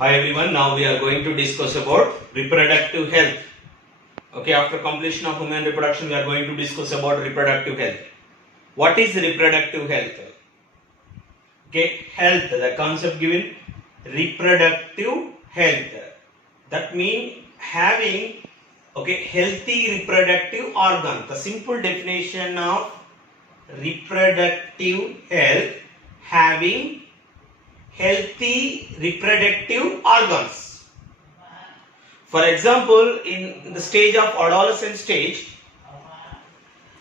Hi everyone, now we are going to discuss about reproductive health. Okay, after completion of human reproduction, we are going to discuss about reproductive health. What is reproductive health? Okay, health, the concept given, reproductive health. That means having healthy reproductive organ. The simple definition of reproductive health, having healthy reproductive organs. For example, in the stage of adolescent stage,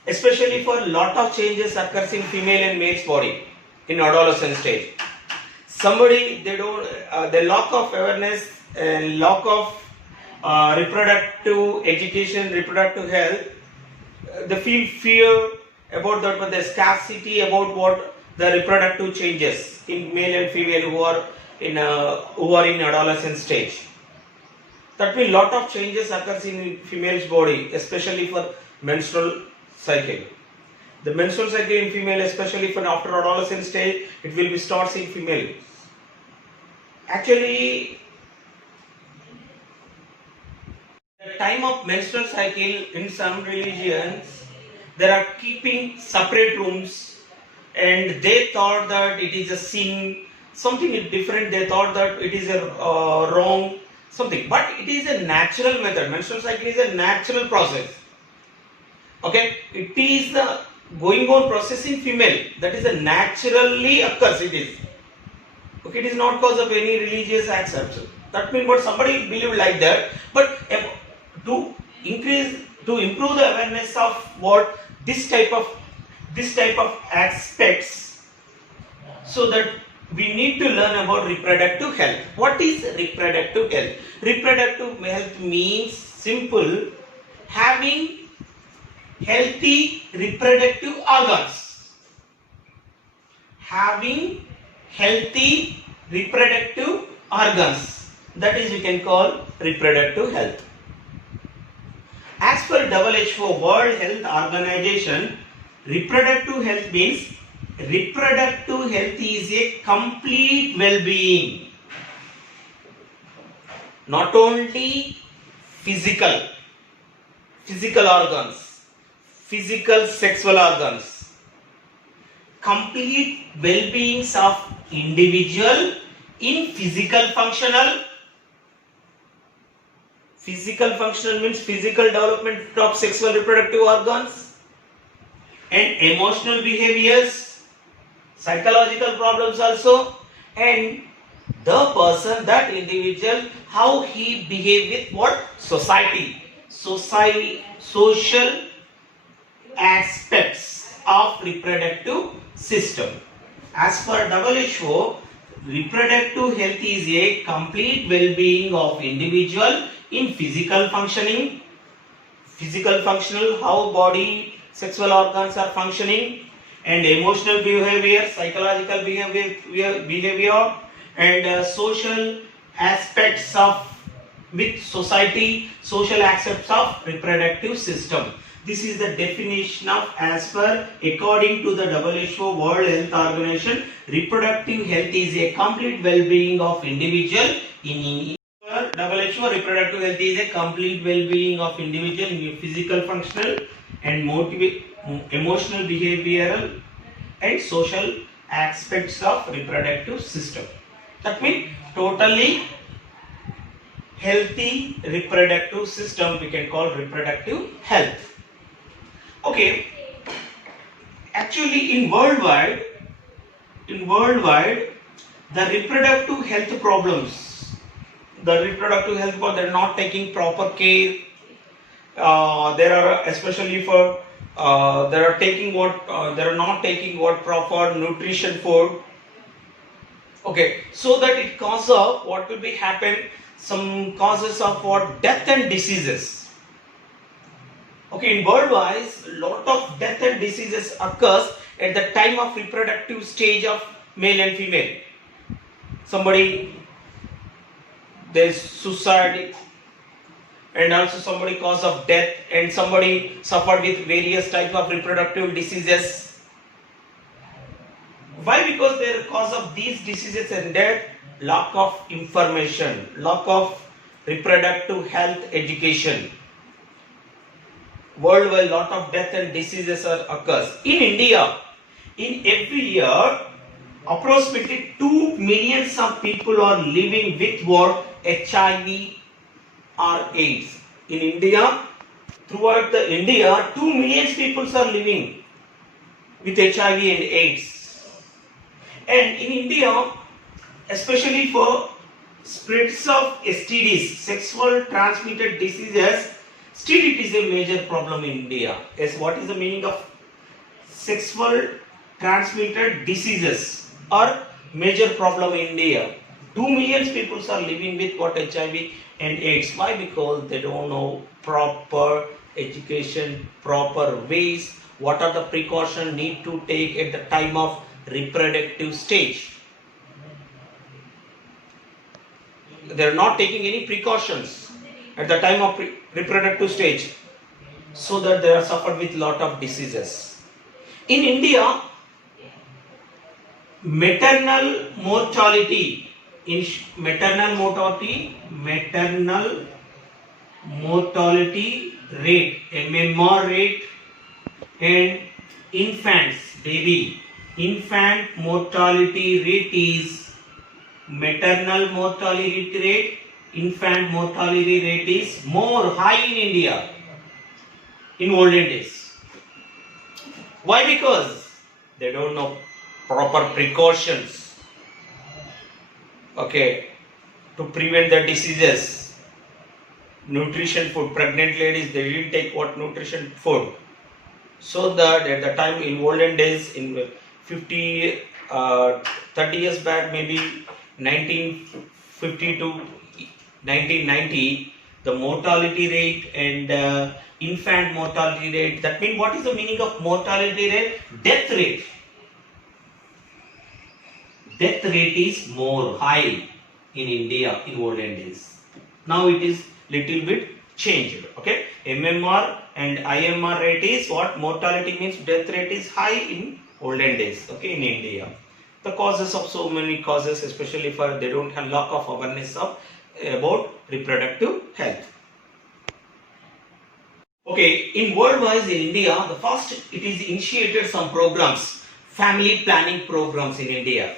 especially for lot of changes occurs in female and male's body in adolescent stage. Somebody the lack of awareness and lack of reproductive education, reproductive health, they feel fear about that, but the scarcity about what the reproductive changes in male and female who are in adolescent stage. That means lot of changes occurs in female's body, especially for menstrual cycle. The menstrual cycle in female, especially for after adolescent stage, it will be starts in female. Actually, the time of menstrual cycle in some religions, they are keeping separate rooms, and they thought that it is a sin, something different. They thought that it is a wrong something, but it is a natural method. Menstrual cycle is a natural process. Okay, it is the going on process in female, that is a naturally occurs. It is okay. It is not cause of any religious acts. That means, but somebody believe like that. But to improve the awareness of what this type of aspects, so that we need to learn about reproductive health. What is reproductive health? Reproductive health means simple, having healthy reproductive organs. Having healthy reproductive organs. That is, we can call reproductive health. As per WHO, World Health Organization, reproductive health means reproductive health is a complete well-being. Not only physical organs, physical sexual organs, complete well-beings of individual in physical functional. Physical functional means physical development of sexual reproductive organs, and emotional behaviors, psychological problems also, and the person, that individual, how he behave with what? Society, social aspects of reproductive system. As per WHO, reproductive health is a complete well-being of individual in physical functional, how body, sexual organs are functioning, and emotional behavior, psychological behavior, and social aspects of with society, social aspects of reproductive system. This is the definition of, as per according to the WHO, World Health Organization, reproductive health is a complete well-being of individual in WHO. Reproductive health is a complete well-being of individual in physical, functional, and emotional, behavioral, and social aspects of reproductive system. That means totally healthy reproductive system we can call reproductive health. Okay, actually in worldwide, the reproductive health problems, they're not taking proper care. There are, especially for they are not taking what proper nutrition food. Okay, so that it causes of what will be happen, some causes of what? Death and diseases. Okay, in worldwide, lot of death and diseases occurs at the time of reproductive stage of male and female. Somebody, there's suicide, and also somebody cause of death, and somebody suffered with various types of reproductive diseases. Why? Because the cause of these diseases and death, lack of information, lack of reproductive health education. Worldwide, lot of death and diseases are occurs. In India, in every year, approximately 2 millions of people are living with what? HIV or AIDS. In India, throughout the India, 2 million people are living with HIV and AIDS. And in India, especially for spreads of STDs, sexual transmitted diseases, still it is a major problem in India. Yes, what is the meaning of sexual transmitted diseases are major problem in India? 2 million people are living with what? HIV and AIDS. Why? Because they don't know proper education, proper ways, what are the precautions need to take at the time of reproductive stage. They are not taking any precautions at the time of reproductive stage, so that they are suffered with lot of diseases. In India, maternal mortality rate, MMR rate, and infant mortality rate is maternal mortality rate, infant mortality rate is more high in India in olden days. Why? Because they don't know proper precautions, okay, to prevent the diseases. Nutrition food, pregnant ladies, they didn't take what? Nutrition food. So that at the time in olden days, in 30 years back, maybe 1950 to 1990, the mortality rate and infant mortality rate, that means what is the meaning of mortality rate? Death rate. Death rate is more high in India in olden days. Now it is little bit changed. Okay, MMR and IMR rate is what? Mortality means death rate is high in olden days. Okay, in India. The causes of so many causes, especially for they don't have lack of awareness of about reproductive health. Okay, in worldwide in India, the first it is initiated some programs, family planning programs in India.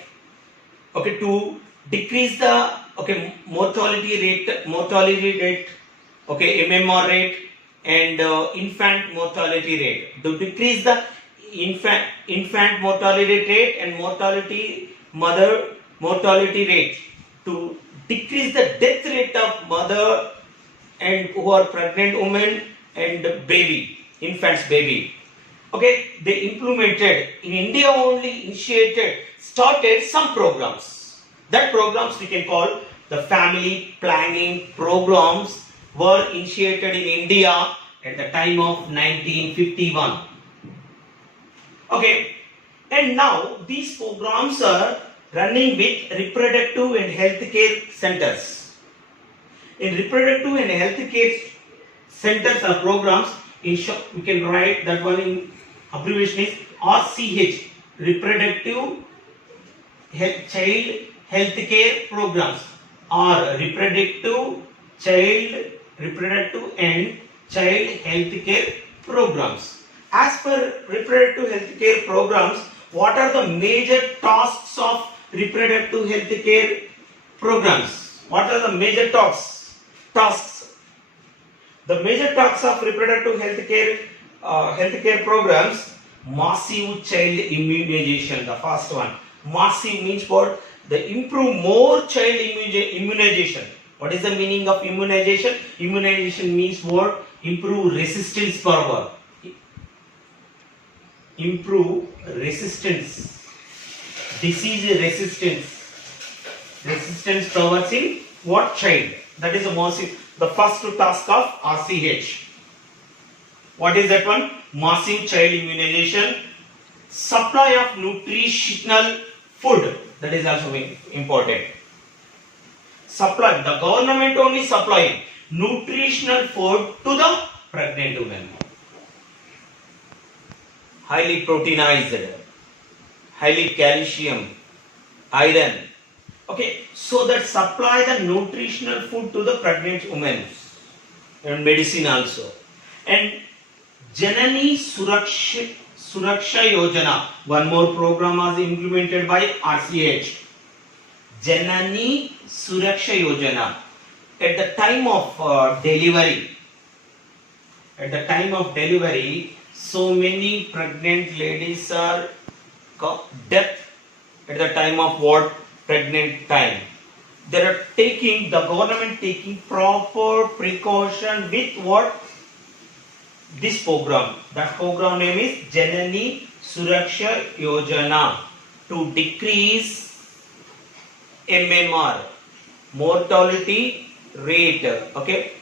Okay, to decrease the mortality rate, okay, MMR rate and infant mortality rate. To decrease the infant mortality rate and mother mortality rate, to decrease the death rate of mother and who are pregnant women and infants baby. Okay, they implemented in India only started some programs. That programs we can call the family planning programs were initiated in India at the time of 1951. Okay, and now these programs are running with reproductive and healthcare centers. In reproductive and healthcare centers or programs, in short, we can write that one in abbreviation is RCH, reproductive child healthcare programs, or reproductive and child healthcare programs. As per reproductive healthcare programs, what are the major tasks of reproductive healthcare programs? What are the major tasks? The major tasks of reproductive healthcare programs: massive child immunization. The first one. Massive means what? The improve more child immunization. What is the meaning of immunization? Immunization means what? Improve resistance power. Improve resistance. Disease resistance powers in what? Child. That is the first task of RCH. What is that one? Massive child immunization. Supply of nutritional food. That is also important. Supply. The government only supplying nutritional food to the pregnant women. Highly proteinized, highly calcium, iron, Okay, so that supply the nutritional food to the pregnant women and medicine also. And Janani Suraksha Yojana, one more program was implemented by RCH. Janani Suraksha Yojana. At the time of delivery, so many pregnant ladies are death at the time of what pregnant time. They are taking, the government taking proper precaution with what? This program. That program name is Janani Suraksha Yojana to decrease MMR, mortality rate. Okay,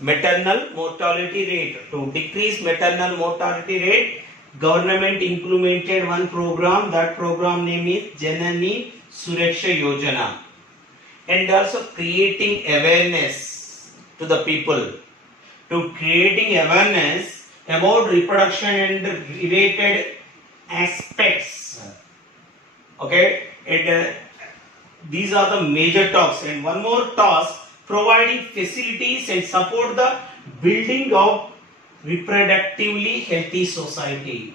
maternal mortality rate. To decrease maternal mortality rate, government implemented one program. That program name is Janani Suraksha Yojana, and also creating awareness to the people, to creating awareness about reproduction and related aspects. Okay, and these are the major tasks. And one more task, providing facilities and support the building of reproductively healthy society.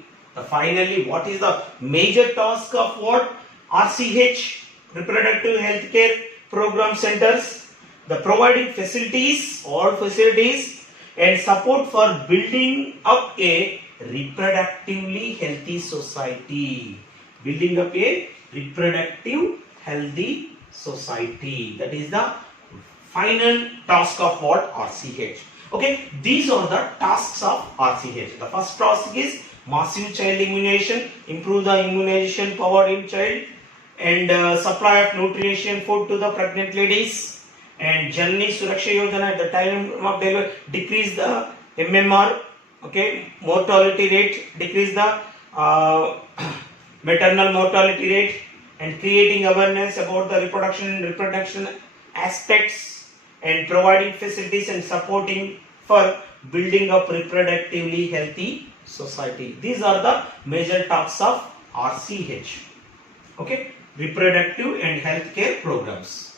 Finally, what is the major task of what? RCH, reproductive healthcare program centers? The providing facilities, all facilities, and support for building up a reproductively healthy society. Building up a reproductive healthy society. That is the final task of what? RCH. Okay, these are the tasks of RCH. The first task is massive child immunization, improve the immunization power in child, and supply of nutrition food to the pregnant ladies, and Janani Suraksha Yojana at the time of delivery, decrease the MMR, okay, mortality rate, decrease the maternal mortality rate, and creating awareness about the reproduction aspects, and providing facilities and supporting for building up reproductively healthy society. These are the major tasks of RCH. Okay, reproductive and healthcare programs.